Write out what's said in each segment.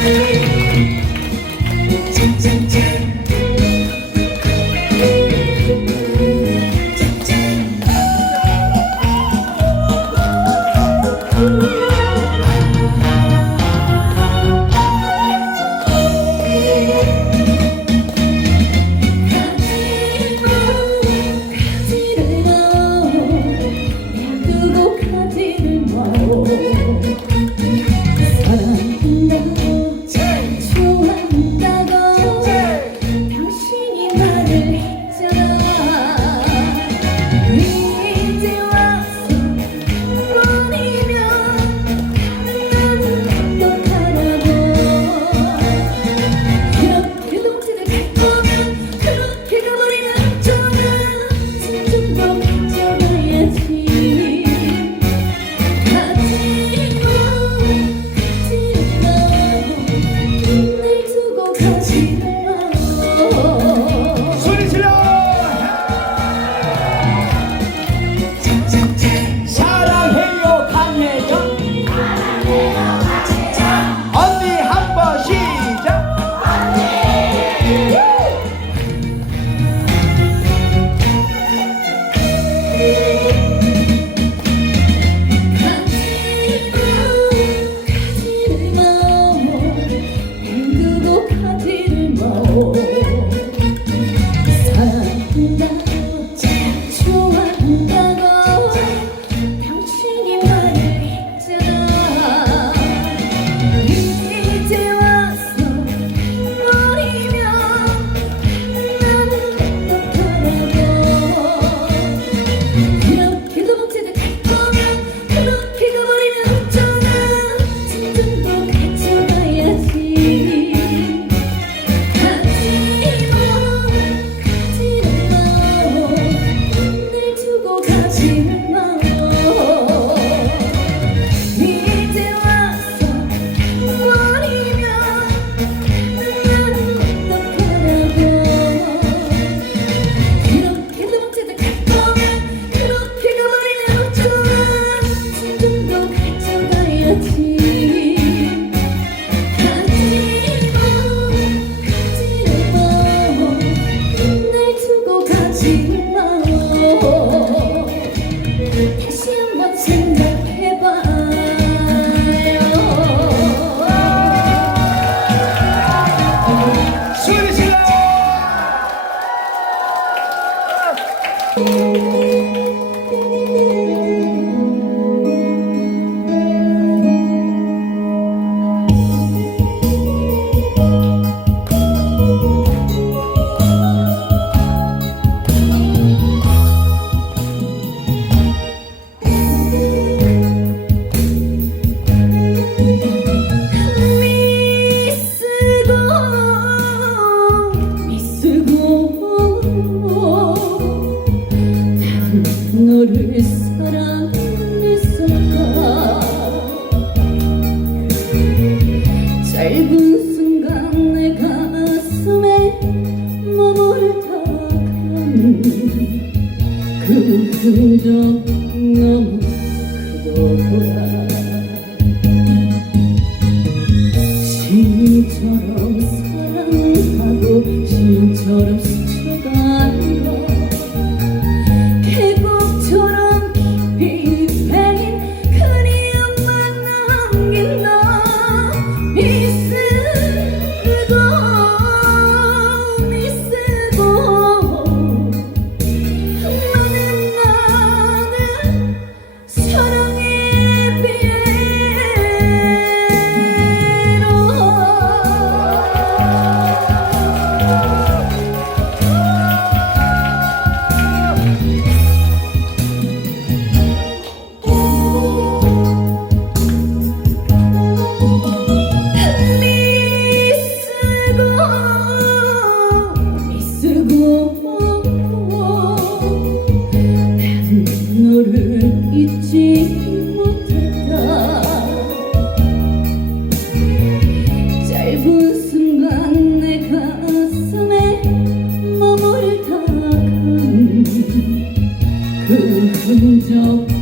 가지 Música You. Don't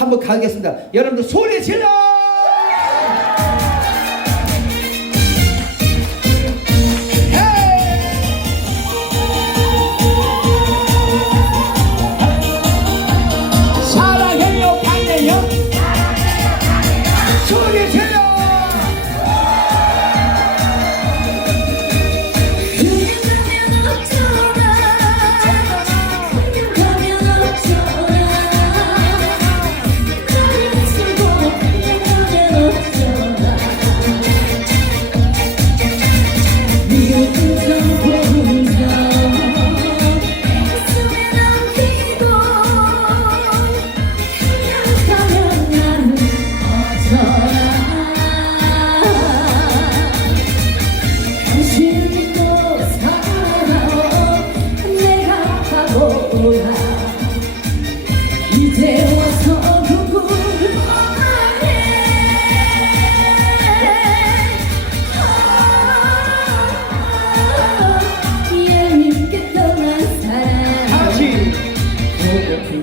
한번 가겠습니다. 여러분들 소리 질러!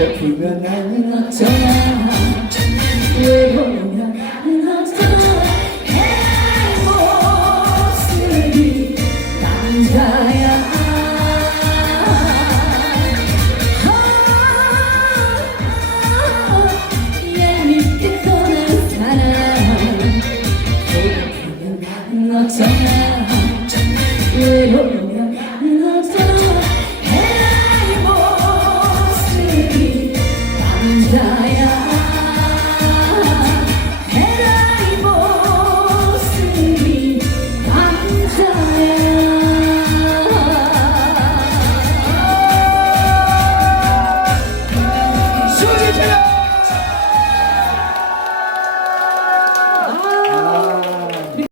แต่เพื่อนนายไม่รักเธอ